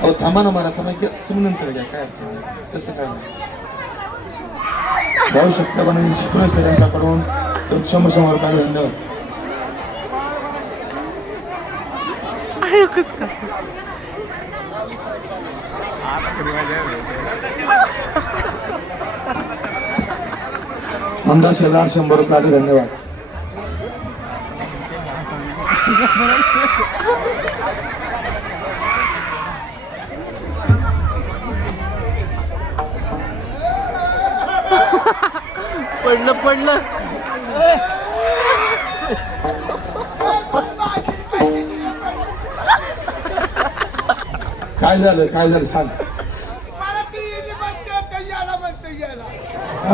अहो थांबा ना मला थांबा तुम्ही नंतर घ्या काय अडचण नाही तसं काय नाही जाऊ शकता पण शिकूनच त्यांच्याकडून 100 रुपये धन्यवाद मंदा शेलार 100 रुपये धन्यवाद पडलं काय झालं सांग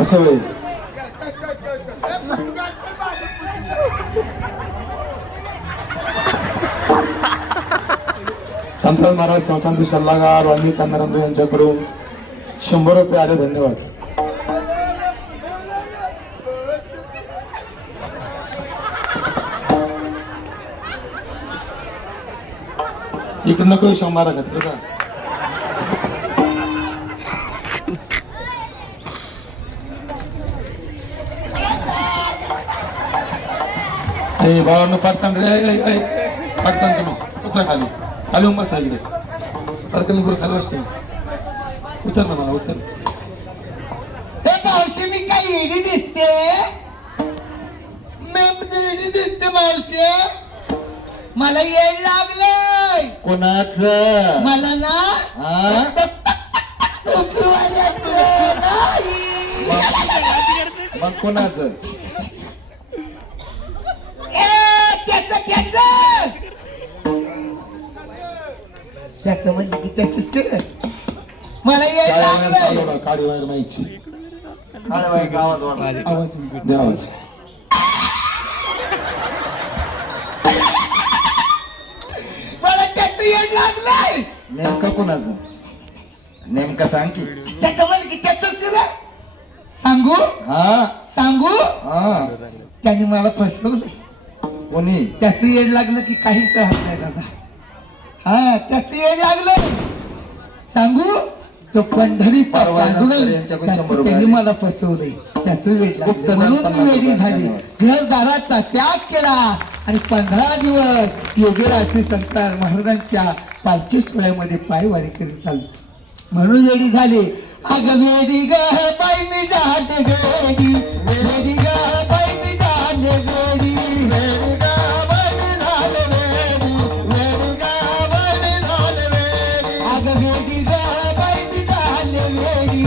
असं होईल शांताराम महाराज संस्थांचे सल्लागार वाल्मिक कांदारांदू यांच्याकडून 100 रुपये आले धन्यवाद इकडनं काही 100 घातलं का बाळांनो पाटण रे पाटण तुम्ही उतर खाली उंबर साईडे पाटण गुरु खाली बसतो उतर ना मला उतर मावशी मी काय येडी दिसते येडी दिसते मावशी मला येड लागलंय कोणाच मला ना मग कोणाच त्याच म्हणजे की त्याच केलं मला येड लागलंय काळी वायर माहिती आवाज द्यावाच मला त्याच येड लागलंय नेमका कोणाचं नेमका सांग की त्याच म्हणजे की त्याच केलं सांगू त्याने मला फसवलं कोणी त्याच येड लागलं की काहीच राहत नाही दादा हा त्याच येड लागलं सांगू तो पंढरीचा पांडुरंग त्यांनी मला फसवलंय त्याच वेड लागलं म्हणून मी वेडी झाली घरदाराचा त्याग केला आणि 15 दिवस योगीरात्री संतार महाराजांच्या पालखी सोहळ्यामध्ये पायवारी करीत आलो म्हणून वेडी झाली अग वेडी ग बाई मी जाते वेडी वेडी ग बाई मी जाते वेडी वेडी ग बाई मी झाले वेडी वेडी ग बाई मी झाले वेडी अग वेडी ग बाई मी झाले वेडी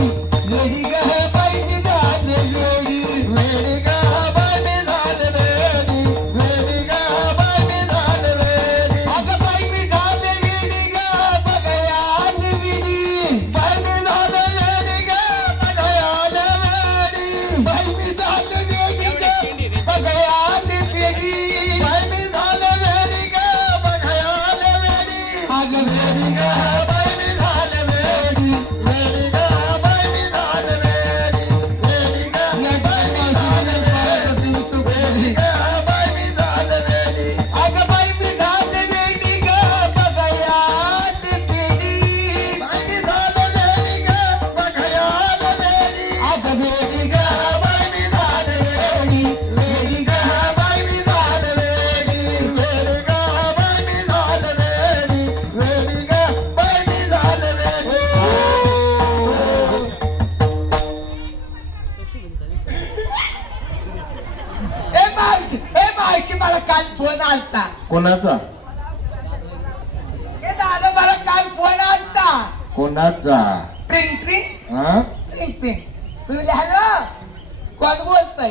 वेडी ग बाई मी झाले वेडी वेडी ग बाई मी झाले वेडी वेडी ग बाई मी झाले वेडी अग बाई मी झाले वेडी ग बघयाल वेडी बाई मी झाले वेडी ग बघयाल वेडी बाई मी झाले वेडी ग बघयाल वेडी बाई मी झाले वेडी ग बघयाल वेडी अग वेडी ग बाई मी झाले वेडी वेडी ग बाई मी झाले वेडी वेडी ग या बाई मी झाले वेडी ग बाई मी झाले वेडी अग बाई मी झाले वेडी ग बघयाल वेडी बाई मी झाले वेडी ग बघयाल वेडी अग वेडी ग बाई मी झाले वेडी वेडी ग बाई मी झाले वेडी वेडी ग बाई मी झाले वेडी वेडी ग बाई मी झाले वेडी ए मावशी मला काल फोन आलता कोणाचा ए दादा मला काल फोन आलता कोणाचा ट्रिंग ट्रिंग हा ट्रिंग ट्रिंग मी म्हणले हॅलो कोण बोलतोय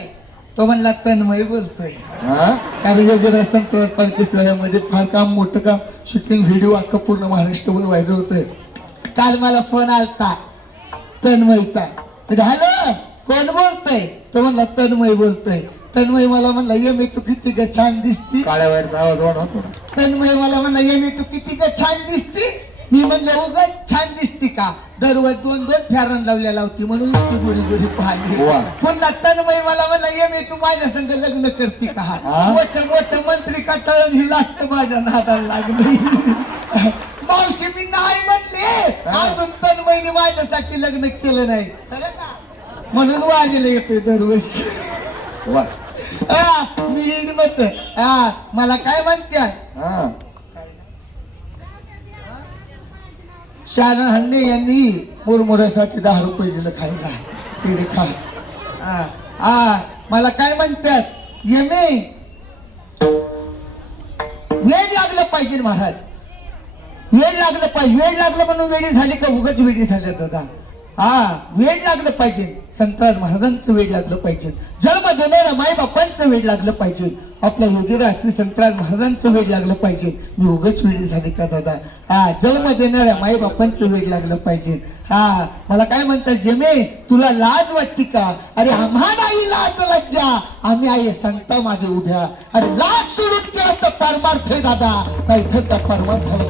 तो म्हणला तन्मय बोलतोय हा कारण योजना संत पालखी सोहळ्यामध्ये फार काम मोठं काम शूटिंग व्हिडिओ अख्खं पूर्ण महाराष्ट्रभर व्हायरल होतंय काल मला फोन आलता तन्मयचा हॅलो कोण बोलतोय तो म्हणला तन्मय बोलतोय तन्मय मला म्हणला ये मी तू किती ग छान दिसती काळ्या वायरचा आवाज वाढवतो तन्मय मला म्हणला ये मी तू किती ग छान दिसती मी म्हणलं उगाच छान दिसती का दररोज 2-2 फॅरन लावलेला होती म्हणून इतकी गोरी गोरी पाहिली वा. पुन्हा तन्मय मला म्हणला ये मी तू माझ्या संग लग्न करते का हा? मोठं मोठं मंत्री कटाळून ही लास्ट माझ्या नादाला लागली मावशी मी नाही म्हणले अजून तन्मयने माझ्यासाठी लग्न केलं नाही म्हणून वाजेला येतोय दरवर्षी वा. मी येईन म्हणतो मला काय म्हणत्यात हा. शाना हन्ने यांनी मुरमुऱ्यासाठी 10 रुपये दिलं खायला तिने खा मला काय म्हणतात येणे वेळ लागलं पाहिजे महाराज वेळ लागलं पाहिजे वेळ लागलं म्हणून वेळी झाली का उगाच वेळी झाल्या दादा वेळ लागलं पाहिजे संतराज महाराजांचं वेळ लागलं पाहिजे जन्म देणाऱ्या माई बापांचं वेळ लागलं पाहिजे आपल्या योगीरा असली संतराज महाराजांचं वेळ लागलं पाहिजे मी उगाच वेळी झाली का दादा जन्म देणाऱ्या माई बापांचं वेळ लागलं पाहिजे मला काय म्हणतात जेमे तुला लाज वाटते का अरे आम्हा नाही लाज लज्जा आम्ही आहे संता मागे उभ्या अरे लाज सोडून केलं तर परमार्थ आहे दादा नाही तर त्या परमार्थाला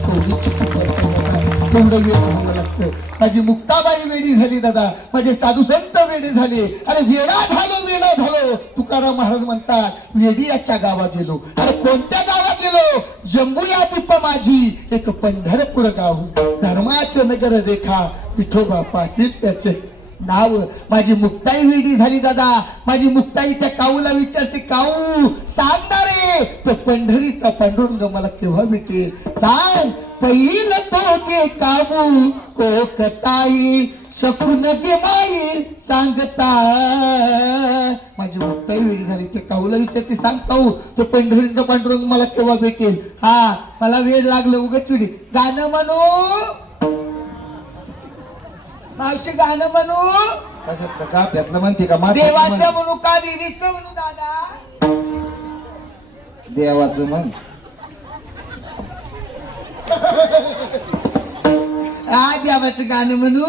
तेवढं वेळ घालावं लागतं माझी मुक्ताबाई वेडी झाली दादा माझे साधू संत वेडी झाले अरे वेडा झालो तुकाराम महाराज म्हणतात वेडियाच्या गावात गेलो अरे कोणत्या गावात गेलो जंबू या दीप माझी एक पंढरपूर गाव धर्माचं नगर रेखा विठोबा पाटील त्याचे नाव माझी मुक्ताई वेडी झाली दादा माझी मुक्ताई त्या काऊला विचारते काऊ सांगणार रे तो पंढरीचा पांडुरंग मला केव्हा भेटेल सांग पहिल तो गे काबू कोकताई शकून गे माई सांगता माझी मुक्ताई वेडी झाली त्या काऊला विचारते सांग काऊ तो पंढरीचा पांडुरंग मला केव्हा भेटेल मला वेळ लागलं उगाच वेळी गाणं म्हणू मावशी गाणं म्हणू कशातलं का त्यातलं म्हणते का देवाचं म्हणू का देवीचं म्हणू दादा देवाचं म्हण देवाचं गाणं म्हणू